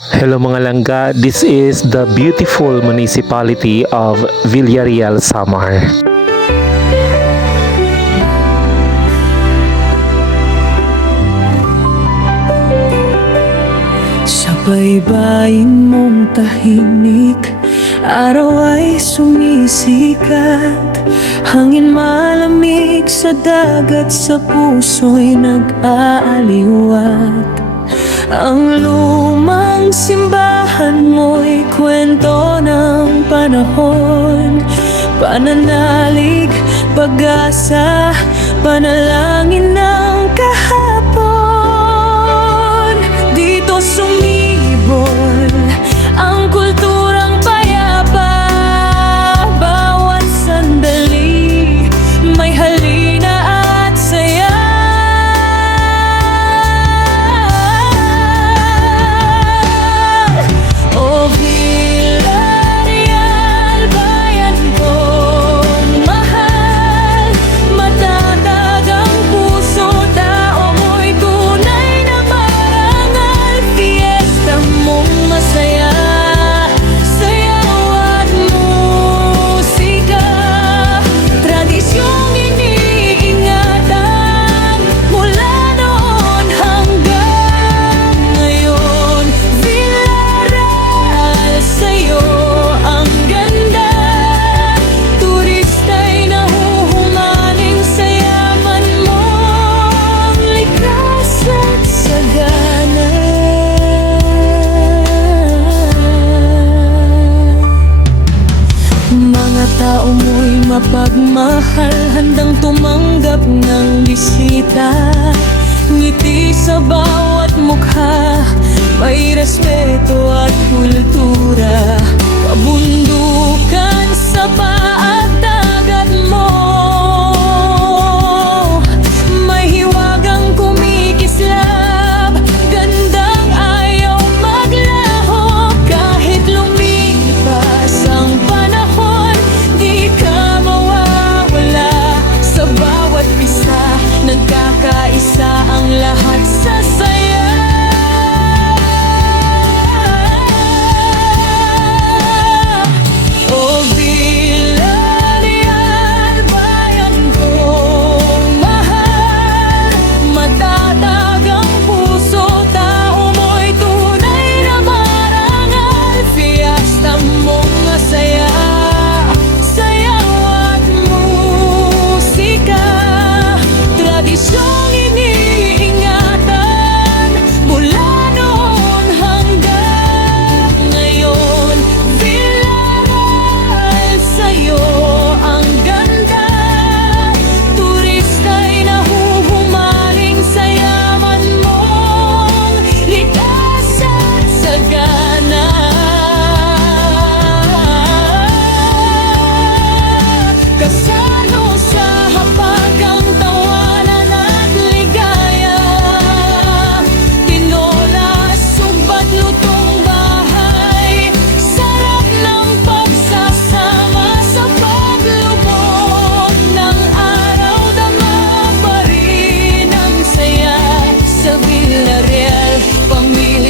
Hello mga langga, this is the beautiful municipality of Villarreal, Samar. Sa baybayin mong tahimik, araw ay sumisikat. Hangin malamig sa dagat, sa puso'y nag-aaliwat. Ang lumang simbahan mo'y kwento ng panahon, pananalig, pag-asa, panalangin ng kahapon. Dito sumibol ang kulturang payapa, bawat sandali may halina at saya. O Villarreal, bayan kong mahal, matatag ang puso, tao mo'y tunay na marangal. Fiesta mong masaya, sayaw at musika, tradisyong iniingatan mula noon hanggang ngayon. Villarreal, sa'yo ang ganda, turista'y nahuhumaling sa yaman mong likas at sagana. Mga tao mo'y mapagmahal, handang tumanggap ng bisita. Ngiti sa bawat mukha, may respeto at kultura. Kabundukan sa paat dagat mo, may hiwagang kumikislap, gandang ayaw maglaho. Kahit lumipas ang panahon, di ka mawawala. Sa bawat pista, nagkakaisa ang lahat sa saya. O Villarreal, bayan kong mahal, matatag ang puso, tao mo'y tunay na marangal. Fiesta mong masaya, sayaw at musika, tradisyong iniingatan mula noon hanggang ngayon. Villarreal, sa'yo ang ganda, turista'y nahuhumaling sa yaman mong likas at sagana. Kasalo sa hapagang tawanan at ligaya, tinola, subat, lutong bahay, sarap ng pagsasama sa paglubog ng araw. Dama pa rin ang saya sa Villarreal, pamilya